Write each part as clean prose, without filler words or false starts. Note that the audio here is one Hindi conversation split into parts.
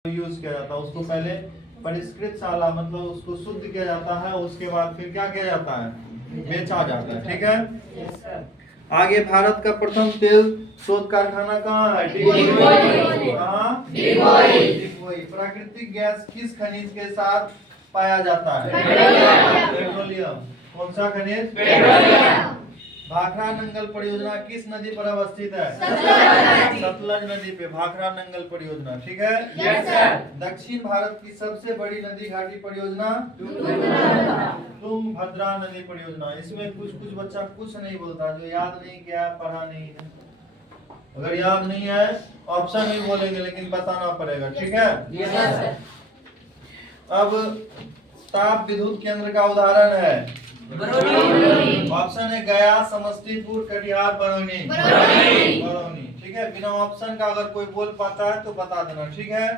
यूज किया जाता है। उसको पहले परिष्कृत शाला मतलब उसको शुद्ध किया जाता है, उसके बाद फिर क्या किया जाता है, बेचा जाता है। ठीक है। आगे भारत का प्रथम तेल शोध कारखाना कहाँ है? डिगबोई। प्राकृतिक गैस किस खनिज के साथ पाया जाता है? पेट्रोलियम। कौन सा खनिज? पेट्रोलियम। भाखरा नंगल परियोजना किस नदी पर अवस्थित है? सतलज नदी पे भाखरा नंगल परियोजना। ठीक है। Yes sir. दक्षिण भारत की सबसे बड़ी नदी घाटी परियोजना तुंगभद्रा नदी परियोजना। इसमें कुछ बच्चा कुछ नहीं बोलता, जो याद नहीं किया, पढ़ा नहीं है। अगर याद नहीं है ऑप्शन नहीं बोलेंगे, लेकिन बताना पड़ेगा। ठीक है। Yes sir. अब ताप विद्युत केंद्र का उदाहरण है ऑप्शन है गया, समस्तीपुर, कटिहार, बरौनी। ठीक है। बिना ऑप्शन का अगर कोई बोल पाता है तो बता देना। ठीक है।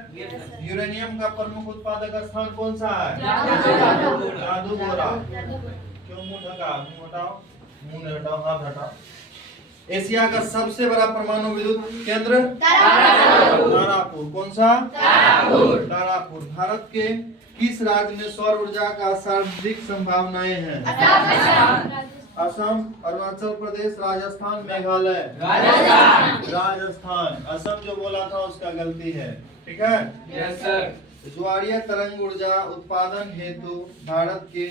यूरेनियम का प्रमुख उत्पादक स्थान कौन सा है? जादूगोरा। क्यों मुंह ढका? मुंह हटाओ, मुंह नहीं हटाओ, हाथ हटाओ। एशिया का सबसे बड़ा परमाणु विद्युत केंद्र तारापुर। कौन सा? तारापुर। भारत के किस राज्य में सौर ऊर्जा का सर्वाधिक संभावनाएं हैं? असम, अरुणाचल प्रदेश, राजस्थान, मेघालय। राजस्थान। असम जो बोला था उसका गलती है। ठीक है। Yes sir. ज्वारीय तरंग ऊर्जा उत्पादन हेतु भारत के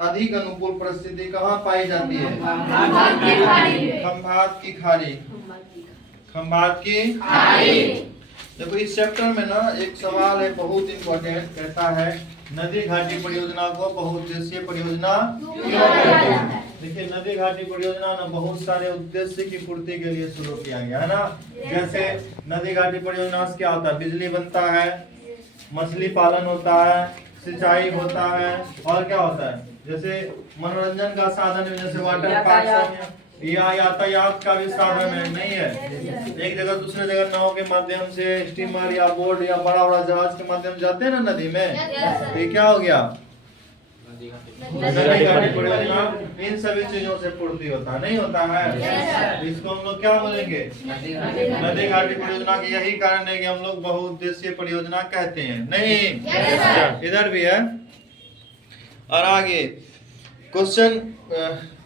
अधिक अनुकूल परिस्थिति कहाँ पाई जाती है? खंभात की खाड़ी। खंभात की खाड़ी। देखो इस चैप्टर में ना एक सवाल है बहुत इंपॉर्टेंट, कहता है नदी घाटी परियोजना को बहुउद्देशीय परियोजना क्यों कहते हैं? देखिए नदी घाटी परियोजना ना बहुत सारे उद्देश्य की पूर्ति के लिए शुरू किया गया है ना। जैसे नदी घाटी परियोजना से क्या होता है? बिजली बनता है, मछली पालन होता है, सिंचाई होता है, और क्या होता है जैसे मनोरंजन का साधन है, जैसे वाटर पार्क, या यातायात का भी साधन है। नहीं है एक जगह दूसरे जगह नाव के माध्यम से, स्टीमर या बोट या बड़ा बड़ा जहाज के माध्यम जाते हैं ना नदी में, तो ये क्या हो गया? नदी घाटी परियोजना इन सभी चीजों से पूर्ति होता नहीं होता है। इसको हम लोग क्या बोलेंगे? नदी घाटी परियोजना की यही कारण है कि हम लोग बहुउद्देशीय परियोजना कहते हैं। नहीं इधर भी है। और आगे क्वेश्चन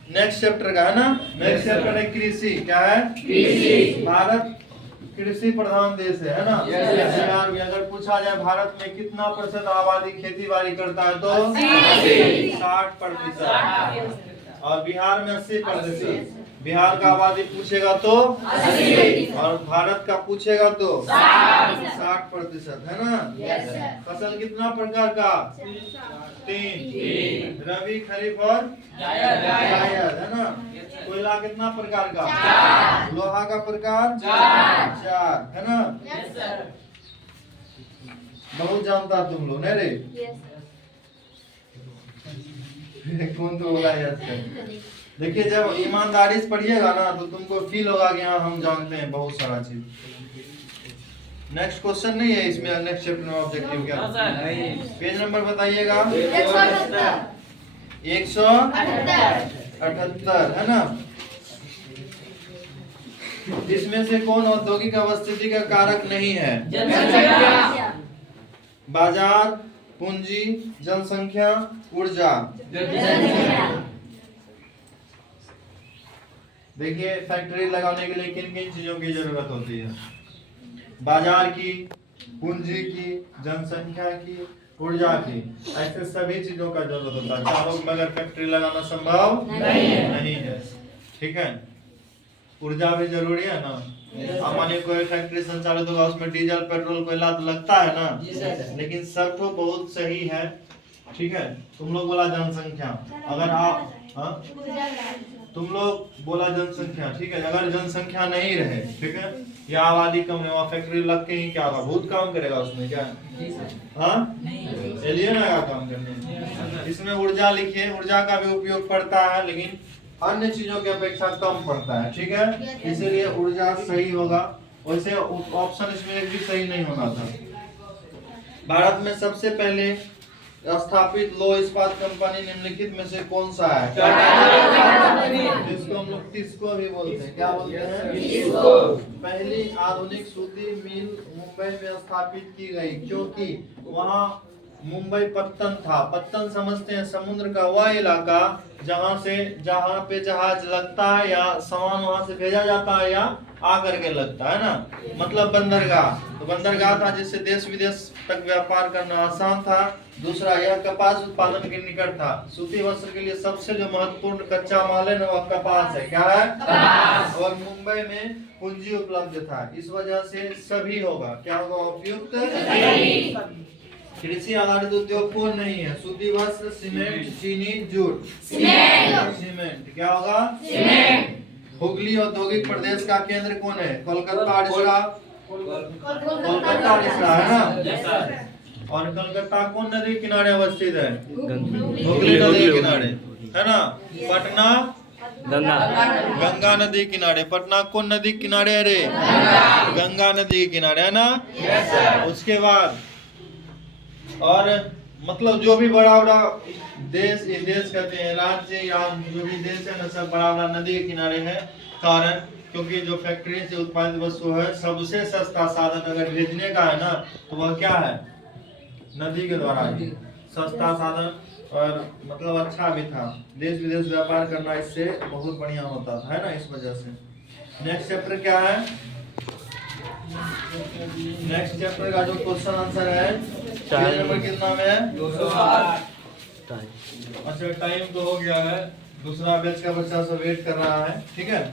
नेक्स्ट चैप्टर का है ना। नेक्स्ट चैप्टर है कृषि। क्या है? कृषि। भारत कृषि प्रधान देश है ना। यार भी अगर पूछा जाए भारत में कितना % आबादी खेती बाड़ी करता है तो 60%। और बिहार में 80%। बिहार का आबादी पूछेगा तो 80, और भारत का पूछेगा तो 60% है ना। फसल कितना प्रकार का? 3, रबी, खरीफ और जायद है ना। कोयला कितना प्रकार का? 4। लोहा का प्रकार 4 है ना। बहुत जानता तुम लोग नहीं रे। कौन तो बोला है? देखिए जब ईमानदारी से पढ़िएगा ना तो तुमको फील होगा कि हाँ हम जानते हैं बहुत सारा चीज। नेक्स्ट क्वेश्चन नहीं है इसमें, नेक्स्ट चैप्टर में ऑब्जेक्टिव क्या पेज नंबर बताइएगा? 178 है ना। इसमें से कौन औद्योगिक अवस्थिति का कारक नहीं है? बाजार, पूंजी, जनसंख्या, ऊर्जा। देखिए फैक्ट्री लगाने के लिए किन किन चीजों की जरूरत होती है? बाजार की, पूंजी की, जनसंख्या की, ऊर्जा की। ऐसे सभी चीजों का जरूरत होता है। चारों में अगर फैक्ट्री लगाना संभव नहीं है। ठीक है। ऊर्जा भी जरूरी है ना। मानिए कोई फैक्ट्री संचालित होगा उसमें डीजल, पेट्रोल, कोयला तो लगता है ना, लेकिन सब तो बहुत सही है। ठीक है। तुम लोग बोला जनसंख्या, अगर आप तुम लोग बोला जनसंख्या, ठीक है। अगर जनसंख्या नहीं रहे, ठीक है, या आबादी कम है, वहाँ फैक्ट्री लग के ही क्या होगा? बहुत काम करेगा उसमें क्या? एलियन आएगा काम करने। इसमें ऊर्जा लिखिए, ऊर्जा का भी उपयोग पड़ता है लेकिन अन्य चीजों की अपेक्षा कम पड़ता है। ठीक है। इसीलिए ऊर्जा सही होगा। वैसे ऑप्शन इसमें एक भी सही नहीं होना था। भारत में सबसे पहले स्थापित लौह इस्पात कंपनी निम्नलिखित में से कौन सा है? जिसको हम लोग टिस्को भी बोलते हैं। क्या बोलते हैं? टिस्को। पहली आधुनिक सूती मिल मुंबई में स्थापित की गई, क्योंकि वहाँ मुंबई पत्तन था। पत्तन समझते हैं समुद्र का वह इलाका जहाँ पे जहाज लगता है या सामान वहां से भेजा जाता है या आकर के लगता है ना, मतलब बंदरगाह। तो बंदरगाह था जिससे देश विदेश तक व्यापार करना आसान था। दूसरा, यह कपास उत्पादन के निकट था। सूती वस्त्र के लिए सबसे जो महत्वपूर्ण कच्चा माल है ना वह कपास है। क्या है? कपास। और मुंबई में पूंजी उपलब्ध था, इस वजह से सभी होगा। क्या होगा? उपयुक्त। कृषि आधारित उद्योग कौन नहीं है? सूती वस्त्र, सीमेंट, चीनी, जूट। सीमेंट क्या होगा? सीमेंट। हुगली औद्योगिक प्रदेश का केंद्र कौन है? कोलकाता, उड़ीसा। कोलकाता, उड़ीसा है ना। और कोलकाता कौन नदी के किनारे अवस्थित है? हुगली नदी के किनारे है ना। पटना गंगा नदी किनारे। पटना कौन नदी के किनारे है रे? गंगा नदी के किनारे है ना। उसके बाद और मतलब जो भी बड़ा बड़ा देश कहते हैं, राज्य या जो भी देश है ना, सब बड़ा बड़ा नदी के किनारे है। कारण क्योंकि जो फैक्ट्री से उत्पादित वस्तु है सबसे सस्ता साधन अगर भेजने का है ना तो वह क्या है? नदी के द्वारा ही सस्ता साधन, और मतलब अच्छा भी था। देश विदेश व्यापार करना इससे बहुत बढ़िया होता था, है ना, इस वजह से। नेक्स्ट चैप्टर क्या है? नेक्स्ट चैप्टर का जो क्वेश्चन आंसर है पेज नंबर कितना में है? 208। अच्छा, टाइम तो हो गया है, दूसरा बैच का बच्चा सब वेट कर रहा है, ठीक है।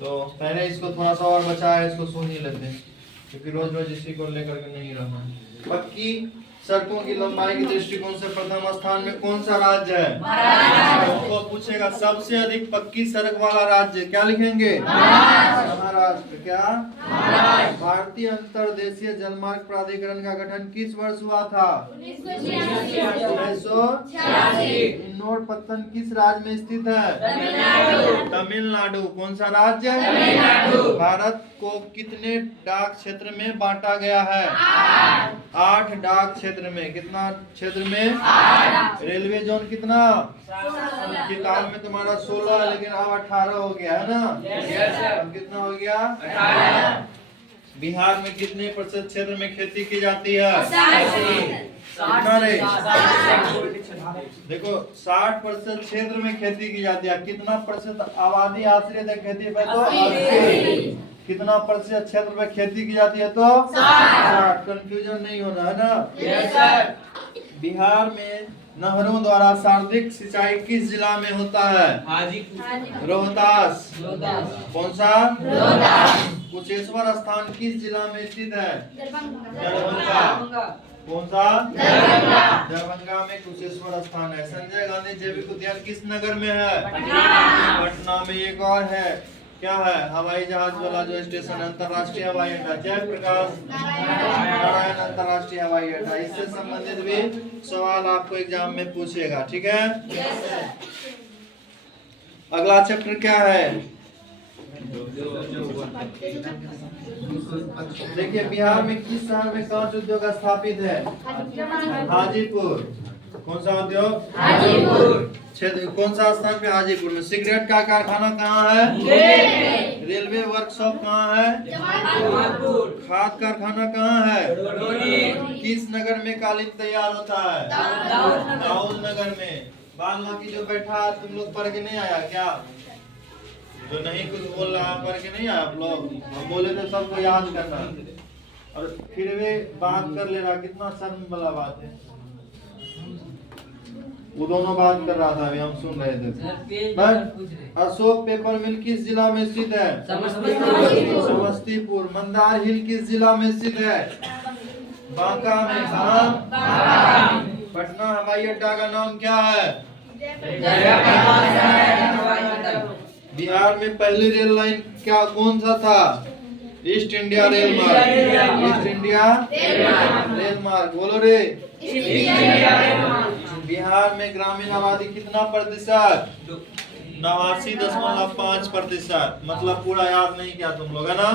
तो पहले इसको थोड़ा सा और बचा है, इसको सुन ही लेते हैं, क्योंकि रोज रोज इसी को लेकर के नहीं रहना। पक्की सड़कों की लंबाई के दृष्टिकोण से प्रथम स्थान में कौन सा राज्य है? तो पूछेगा सबसे अधिक पक्की सड़क वाला राज्य, क्या लिखेंगे? महाराष्ट्र। क्या? भारतीय अंतर्देशीय जलमार्ग प्राधिकरण का गठन किस वर्ष हुआ था? 1986। इंदौर पत्तन किस राज्य में स्थित है? तमिलनाडु। कौन सा राज्य? भारत को कितने डाक क्षेत्र में बांटा गया है? 8 डाक क्षेत्र में। कितना क्षेत्र में? 8। रेलवे जोन कितना? किताब में तुम्हारा 16 है, लेकिन अब 18 हो गया है ना। अब कितना हो गया? 18। बिहार में कितने प्रतिशत क्षेत्र में खेती की जाती है? 80। देखो 60% क्षेत्र में खेती की जाती है। कितना प्रतिशत आबादी आश्रित है खेती पे? तो 80। कितना प्रतिशत क्षेत्र में खेती की जाती है? तो 60। कंफ्यूजन नहीं होना है ना। Yes sir. बिहार में नहरों द्वारा सर्वाधिक सिंचाई किस जिला में होता है? हाजीपुर। रोहतास। कौन सा? रोहतास। कुशेश्वर स्थान किस जिला में स्थित है? दरभंगा। कौन सा? दरभंगा में कुशेश्वर स्थान है। संजय गांधी जैविक उद्यान किस नगर में है? पटना में। एक और है, क्या है? हवाई जहाज वाला जो स्टेशन, अंतरराष्ट्रीय हवाई अड्डा, जयप्रकाश नारायण अंतरराष्ट्रीय हवाई अड्डा। इससे संबंधित भी सवाल आपको एग्जाम में पूछेगा, ठीक है। अगला चैप्टर क्या है? देखिए, बिहार में किस शहर में कांच उद्योग स्थापित है? हाजीपुर। कौन सा उद्योग? हाजीपुर। क्षेत्र कौन सा स्थान पे? हाजीपुर में। सिगरेट का कारखाना कहाँ है? रेलवे वर्कशॉप कहाँ है? जमालपुर। खाद कारखाना कहाँ है? किस नगर में कालीन तैयार होता है? दाऊद नगर में। बाद बाकी जो बैठा है तुम लोग पढ़ के नहीं आया क्या? जो नहीं कुछ बोल रहा है पढ़ के नहीं आया आप लोग? हम बोले तो सबको याद करना, और फिर वे बात कर ले रहा, कितना शर्म वाला बात है। वो दोनों बात कर रहा था, अभी हम सुन रहे थे। बट अशोक पेपर मिल किस जिला में स्थित है? समस्तीपुर। मंदार हिल किस जिला में स्थित है? बांका में। कहाँ? पटना हवाई अड्डा का नाम क्या है? बिहार में पहली रेल लाइन क्या कौन सा था? ईस्ट इंडिया रेल मार्ग। ईस्ट इंडिया रेल मार्ग। बोलो रे। बिहार में ग्रामीण आबादी कितना प्रतिशत? 89.5%। मतलब पूरा याद नहीं किया तुम लोग, है ना।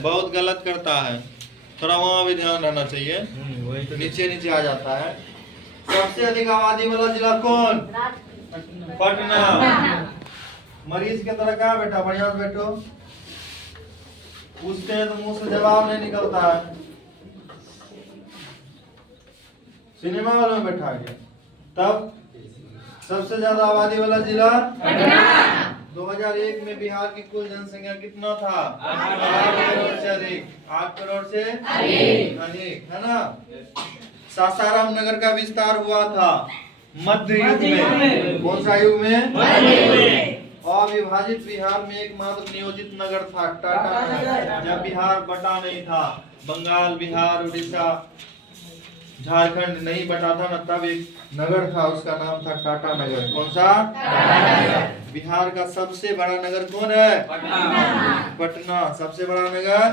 बहुत गलत करता है, थोड़ा वहाँ भी ध्यान रहना चाहिए, नीचे नीचे आ जाता है। सबसे अधिक आबादी वाला जिला कौन? पटना। मरीज के तरह क्या बेटा? बढ़िया से बैठो। पूछते हैं तो मुंह से जवाब नहीं निकलता है। सिनेमा हॉल में बैठा गया। तब सबसे ज्यादा आबादी वाला जिला पटना। 2001 में बिहार की कुल जनसंख्या कितना था? 8 करोड़ से अधिक। 8 करोड़ से अधिक, है ना। सासाराम नगर का विस्तार हुआ था मध्य युग में। कौन सा युग में? अविभाजित बिहार में एकमात्र नियोजित नगर था टाटा नगर। जब बिहार बटा नहीं था, बंगाल, बिहार, उड़ीसा, झारखंड नहीं बटा था ना, तब एक नगर था, उसका नाम था टाटा नगर। कौन सा? बिहार का सबसे बड़ा नगर कौन है? पटना। सबसे बड़ा नगर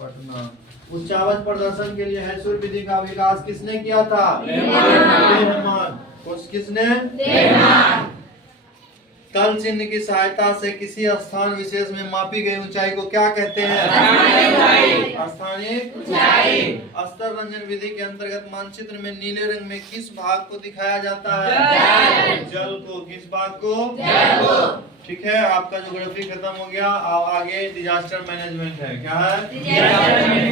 पटना। उच्चावच प्रदर्शन के लिए हैसुर विधि का विकास किसने किया था? लेहमान। किसने? तल चिन्ह की सहायता से किसी स्थान विशेष में मापी गई ऊंचाई को क्या कहते हैं? स्थानिक ऊंचाई। अस्तर रंजन विधि के अंतर्गत मानचित्र में नीले रंग में किस भाग को दिखाया जाता है? जल को। किस भाग को? जल को। ठीक है, आपका ज्योग्राफी खत्म हो गया। अब आगे डिजास्टर मैनेजमेंट है। क्या है?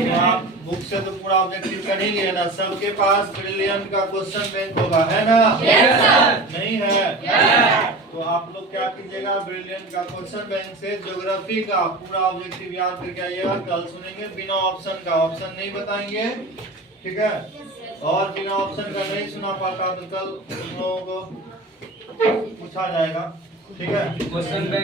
तो आप बुक से तो पूरा ऑब्जेक्टिव कर ही लिए ना। सबके पास ब्रिलियंट का क्वेश्चन बैंक होगा, है ना? नहीं है? तो आप लोग क्या कीजिएगा, ब्रिलियंट का क्वेश्चन बैंक से ज्योग्राफी का पूरा ऑब्जेक्टिव याद करके आइएगा। कल सुनेंगे बिना ऑप्शन का, ऑप्शन नहीं बताएंगे, ठीक है। और बिना ऑप्शन का नहीं सुना पाता तो कल तुम लोगों को पूछा जाएगा, ठीक है। Question bank